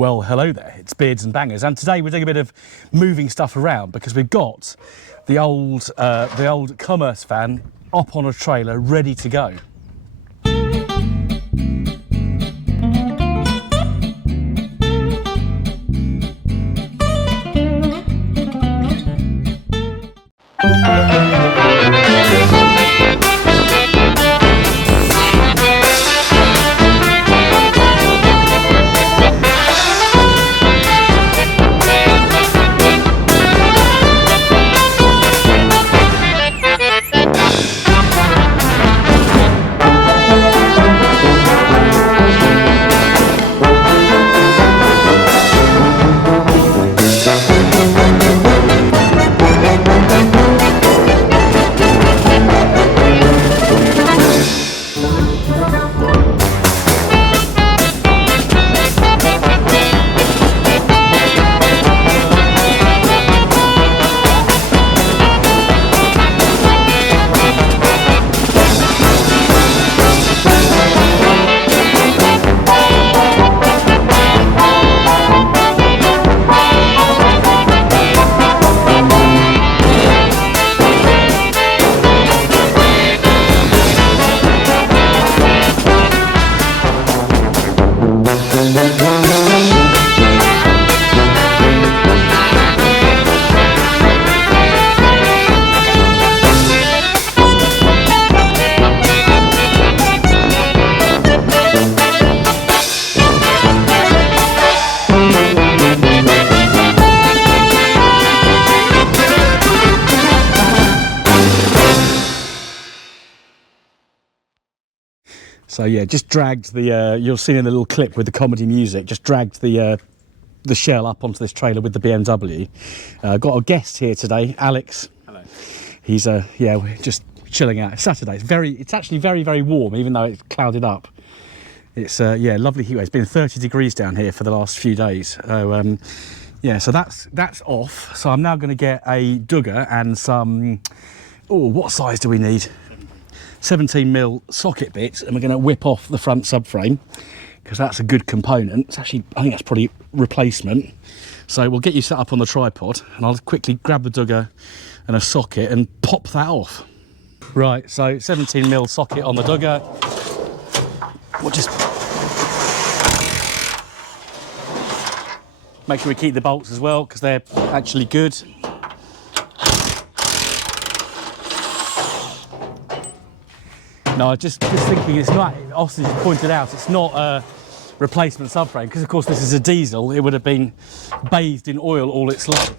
Well, hello there, it's Beards and Bangers, and today we're doing a bit of moving stuff around because we've got the old Commerce van up on a trailer ready to go. So yeah, just dragged the, you'll see in the little clip with the comedy music, just dragged the shell up onto this trailer with the BMW. Got a guest here today, Alex. Hello. He's, yeah, we're just chilling out. It's Saturday, it's actually very, very warm, even though it's clouded up. It's, yeah, lovely heat wave. It's been 30 degrees down here for the last few days. So, yeah, so that's off. So I'm now going to get a dugger and some, oh, what size do we need? 17mm socket bits, and we're going to whip off the front subframe because that's a good component. It's actually, I think that's probably replacement. So we'll get you set up on the tripod and I'll quickly grab the dugger and a socket and pop that off. Right, so 17mm socket on the dugger. We'll just make sure we keep the bolts as well because they're actually good. No, I just thinking it's not, Austin just pointed out, it's not a replacement subframe because of course this is a diesel, it would have been bathed in oil all its life.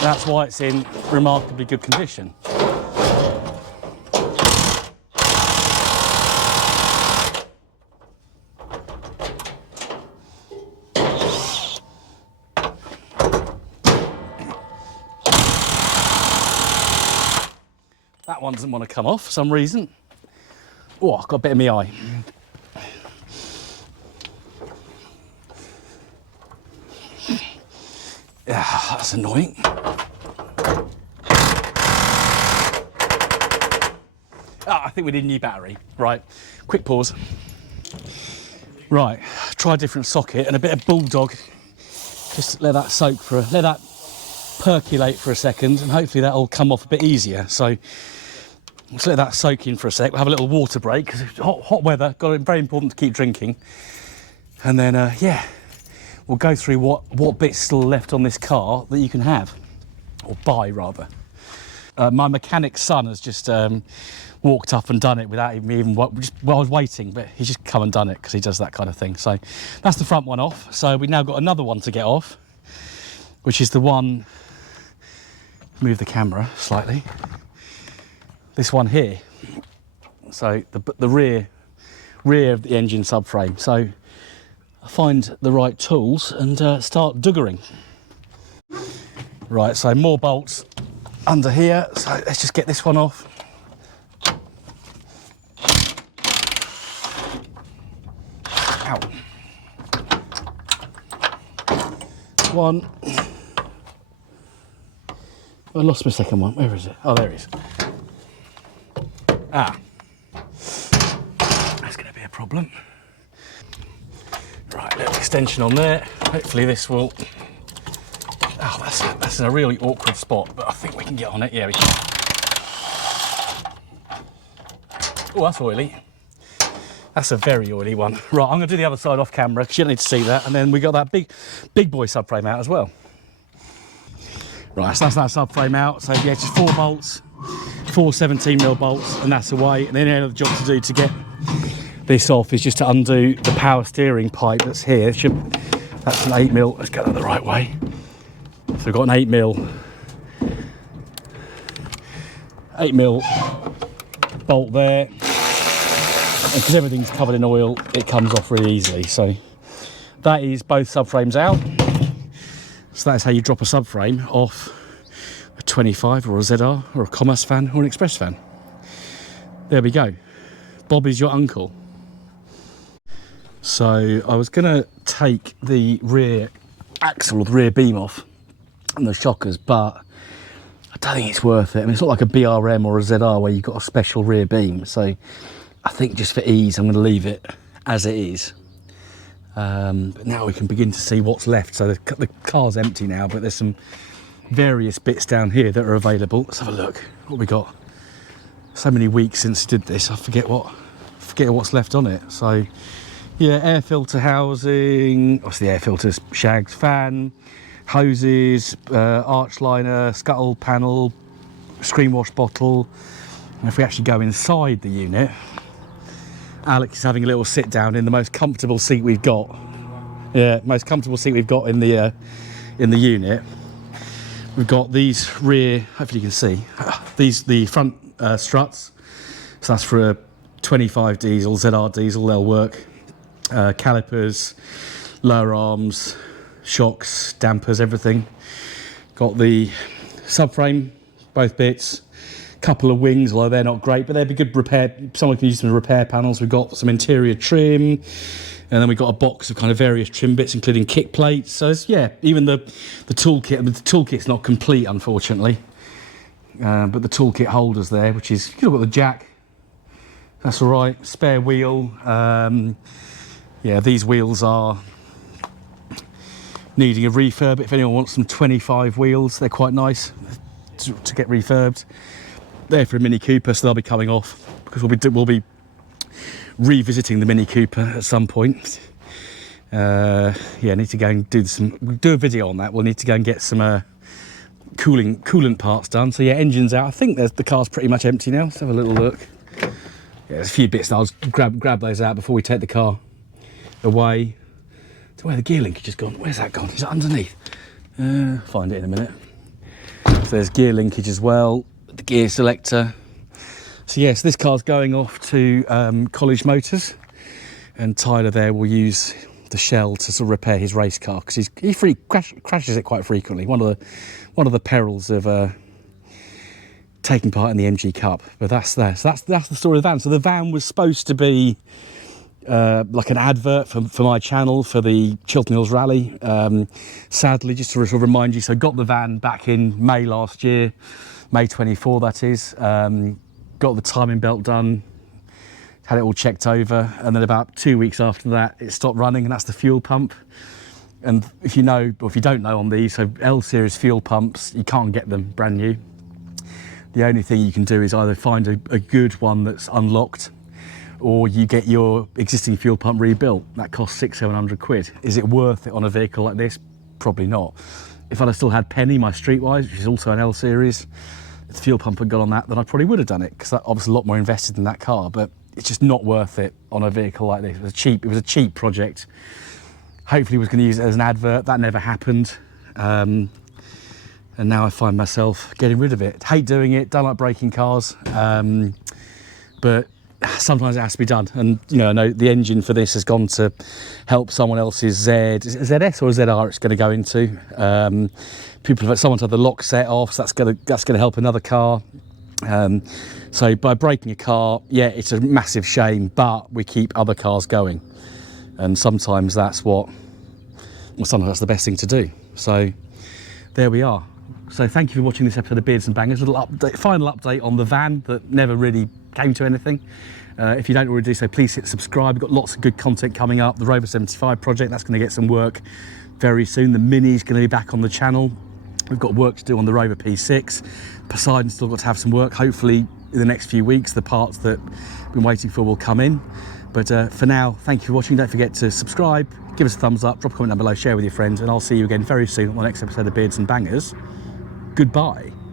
That's why it's in remarkably good condition. That one doesn't want to come off for some reason. Oh, I've got a bit in my eye. Yeah, that's annoying. Ah, I think we need a new battery. Right, quick pause. Right, try a different socket and a bit of bulldog. Just let that soak for, let that percolate for a second, and hopefully that'll come off a bit easier. So let's let that soak in for a sec. We'll have a little water break because it's hot weather. Got it, very important to keep drinking. And then yeah, we'll go through what bits still left on this car that you can have, or buy rather. My mechanic's son has just walked up and done it without even well, I was waiting, but he's just come and done it because he does that kind of thing. So that's the front one off. So we've now got another one to get off, which is the one, move the camera slightly, this one here. So the rear of the engine subframe. So I find the right tools and start duggering. Right, so more bolts under here. So let's just get this one off. Ow. One. I lost my second one. Where is it? Oh, there it is. Ah. problem. Right, little extension on there. Hopefully this will... Oh, that's in a really awkward spot, but I think we can get on it. Yeah, we can. Oh, that's oily. That's a very oily one. Right, I'm going to do the other side off camera because you don't need to see that. And then we got that big boy subframe out as well. Right, so that's that subframe out. So yeah, just 4 bolts, 4 17mm bolts, and that's away. And then the other job to do to get this off is just to undo the power steering pipe that's here. That's an 8mm. Let's get that the right way. So we've got an 8mm bolt there. And because everything's covered in oil, it comes off really easily. So that is both subframes out. So that's how you drop a subframe off a 25 or a ZR or a Commerce fan or an Express fan. There we go. Bob is your uncle. So I was going to take the rear axle or the rear beam off and the shockers, but I don't think it's worth it. I mean, it's not like a BRM or a ZR where you've got a special rear beam. So I think just for ease, I'm going to leave it as it is. But now we can begin to see what's left. So the car's empty now, but there's some various bits down here that are available. Let's have a look. What we got? So many weeks since I did this, I forget what's left on it. So yeah, air filter housing, obviously air filters, shags, fan, hoses, arch liner, scuttle panel, screen wash bottle. And if we actually go inside the unit, Alex is having a little sit down in the most comfortable seat we've got. Yeah, most comfortable seat we've got in the unit. We've got these rear, hopefully you can see, the front struts. So that's for a 25 diesel, ZR diesel, they'll work. Calipers, lower arms, shocks, dampers, everything. Got the subframe, both bits. Couple of wings, although they're not great, but they'd be good repair. Someone can use them as repair panels. We've got some interior trim, and then we've got a box of kind of various trim bits, including kick plates. So it's, yeah, even the toolkit. The toolkit's not complete, unfortunately, but the toolkit holders there, which is, you've got the jack. That's all right. Spare wheel. Yeah, these wheels are needing a refurb. If anyone wants some 25 wheels, they're quite nice to get refurbed. They're for a Mini Cooper, so they'll be coming off because we'll be revisiting the Mini Cooper at some point. Yeah, I need to go and we'll do a video on that. We'll need to go and get some coolant parts done. So yeah, engine's out. I think the car's pretty much empty now. Let's have a little look. Yeah, there's a few bits now. I'll just grab those out before we take the car away. So where the gear linkage has gone? Where's that gone? Is that underneath? Find it in a minute. So there's gear linkage as well. The gear selector. So yes, this car's going off to College Motors, and Tyler there will use the shell to sort of repair his race car because he crashes it quite frequently. One of the perils of taking part in the MG Cup. But that's there. So that's the story of the van. So the van was supposed to be like an advert for my channel for the Chiltern Hills Rally. Sadly, just to sort of remind you, so I got the van back in May last year. May 24, that is. Got the timing belt done, had it all checked over, and then about 2 weeks after that, it stopped running, and that's the fuel pump. And if you know, or if you don't know on these, so L-series fuel pumps, you can't get them brand new. The only thing you can do is either find a good one that's unlocked, or you get your existing fuel pump rebuilt. That costs 600-700 quid. Is it worth it on a vehicle like this? Probably not. If I'd have still had Penny, my Streetwise, which is also an L-series, if the fuel pump had got on that, then I probably would have done it, because that's obviously a lot more invested in that car, but it's just not worth it on a vehicle like this. It was a cheap project. Hopefully I was going to use it as an advert. That never happened. And now I find myself getting rid of it. Hate doing it, don't like breaking cars, but sometimes it has to be done. And you know, I know the engine for this has gone to help someone else's ZS or ZR it's going to go into. Someone's had the lock set off, so that's going to help another car. So by breaking a car, yeah, it's a massive shame, but we keep other cars going, and sometimes that's sometimes that's the best thing to do. So there we are. So thank you for watching this episode of Beards and Bangers. A little update, final update on the van that never really came to anything. If you don't already do so, please hit subscribe. We've got lots of good content coming up. The Rover 75 project, that's going to get some work very soon. The Mini's going to be back on the channel. We've got work to do on the Rover P6. Poseidon's still got to have some work. Hopefully in the next few weeks, the parts that we've been waiting for will come in. But for now, thank you for watching. Don't forget to subscribe, give us a thumbs up, drop a comment down below, share with your friends, and I'll see you again very soon on the next episode of Beards and Bangers. Goodbye.